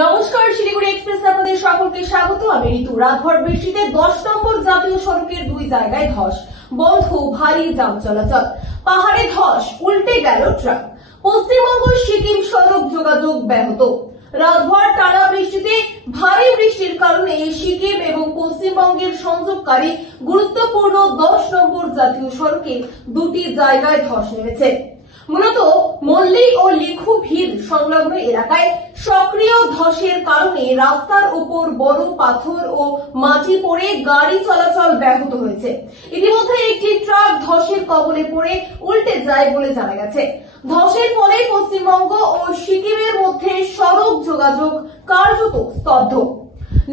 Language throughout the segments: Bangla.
নমস্কার, শিলিগুড়ি এক্সপ্রেস আপনাদের সকলকে স্বাগত। আমি ঋতু। রাতভর বৃষ্টিতে 10 নম্বর জাতীয় সড়কের 2 জায়গায় ধস, বন্ধ ভারী যান চলাচল। পাহাড়ে ধস, উল্টে গেল ট্রাক। পশ্চিমবঙ্গ সিকিম সড়ক যোগাযোগ ব্যাহত। রাতভর টানা বৃষ্টিতে ভারী বৃষ্টির কারণে সিকিম এবং পশ্চিমবঙ্গের সংযোগকারী গুরুত্বপূর্ণ 10 নম্বর জাতীয় সড়কের 2টি জায়গায় ধস নেমেছে। মূলত মল্লি ও লিখু ভিড় সংলগ্ন এলাকায় সক্রিয় ধসের কারণে রাস্তার উপর বড় পাথর ও মাটি পড়ে গাড়ি চলাচল ব্যাহত হয়েছে। ইতিমধ্যে একটি ট্রাক ধসের কবলে পড়ে উল্টে যায় বলে জানা গেছে। ধসের ফলে পশ্চিমবঙ্গ ও সিকিমের মধ্যে সড়ক যোগাযোগ কার্যত স্তব্ধ।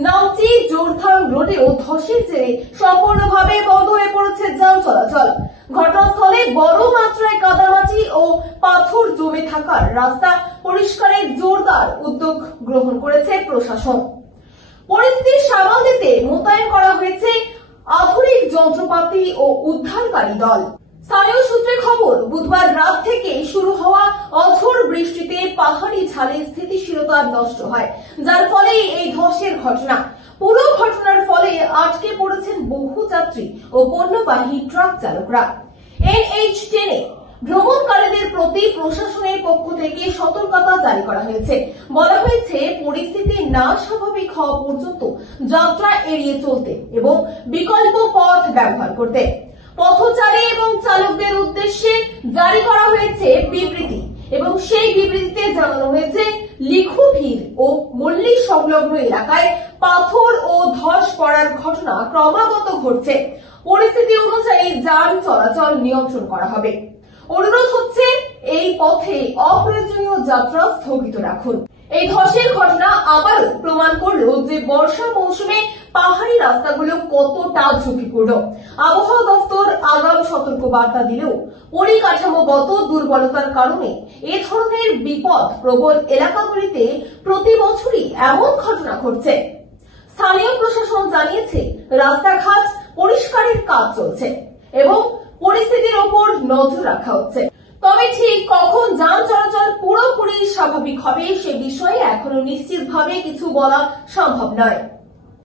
নামচি জোরথাং রোডেও ধসের জেরে সম্পূর্ণভাবে বন্ধ হয়ে পড়েছে যান চলাচল। ঘটনাস্থলে বড় মাত্রায় কাদামাটি ও পাথর জমে থাকার রাস্তা পরিষ্কারের জোরদার উদ্যোগ গ্রহণ করেছে প্রশাসন। পরিস্থিতি সামাল দিতে মোতায়েন করা হয়েছে আধুনিক যন্ত্রপাতি ও উদ্ধারকারী দল। স্থানীয় সূত্রে খবর, বুধবার রাত থেকে শুরু হওয়া অঝোর বৃষ্টিতে পাহাড়ি ঢালে স্থিতিশীলতা নষ্ট হয়, যার ফলে এই ধসের ঘটনা। পুরো ঘটনার ফলে আটকে পড়েছেন বহু যাত্রী ও পণ্যবাহী ট্রাক চালকরা। NH10 ভ্রমণকারীদের প্রতি প্রশাসনের পক্ষ থেকে সতর্কতা জারি করা হয়েছে। বলা হয়েছে, পরিস্থিতি না স্বাভাবিক হওয়া পর্যন্ত যাত্রা এড়িয়ে চলতে এবং বিকল্প পথ ব্যবহার করতে। পথচারী এবং চালকদের উদ্দেশ্যে জারি করা হয়েছে বিবৃতি এবং সেই বিবৃতিতে জানানো হয়েছে, লিখু ভিড় ও মল্লি সংলগ্ন এলাকায় পাথর ও ধস পড়ার ঘটনা ক্রমাগত ঘটছে। পরিস্থিতি অনুযায়ী যান চলাচল নিয়ন্ত্রণ করা হবে। অনুরোধ হচ্ছে, এই পথে অপ্রয়োজনীয় যাত্রা স্থগিত রাখুন। এই ধসের ঘটনা আবারও প্রমাণ করল যে বর্ষা মৌসুমে পাহাড়ি রাস্তাগুলো কতটা ঝুঁকিপূর্ণ। আবহাওয়া দপ্তর আগাম সতর্কবার্তা দিলেও পরিকাঠামোগত দুর্বলতার কারণে এ ধরনের বিপদ প্রবল এলাকাগুলিতে প্রতি বছরই এমন ঘটনা ঘটছে। স্থানীয় প্রশাসন জানিয়েছে, রাস্তাঘাট পরিষ্কারের কাজ চলছে এবং পরিস্থিতির ওপর নজর রাখা হচ্ছে। তবে ঠিক কখন যান চলাচল পুরোপুরি স্বাভাবিক হবে সে বিষয়ে এখনো নিশ্চিতভাবে কিছু বলা সম্ভব নয়।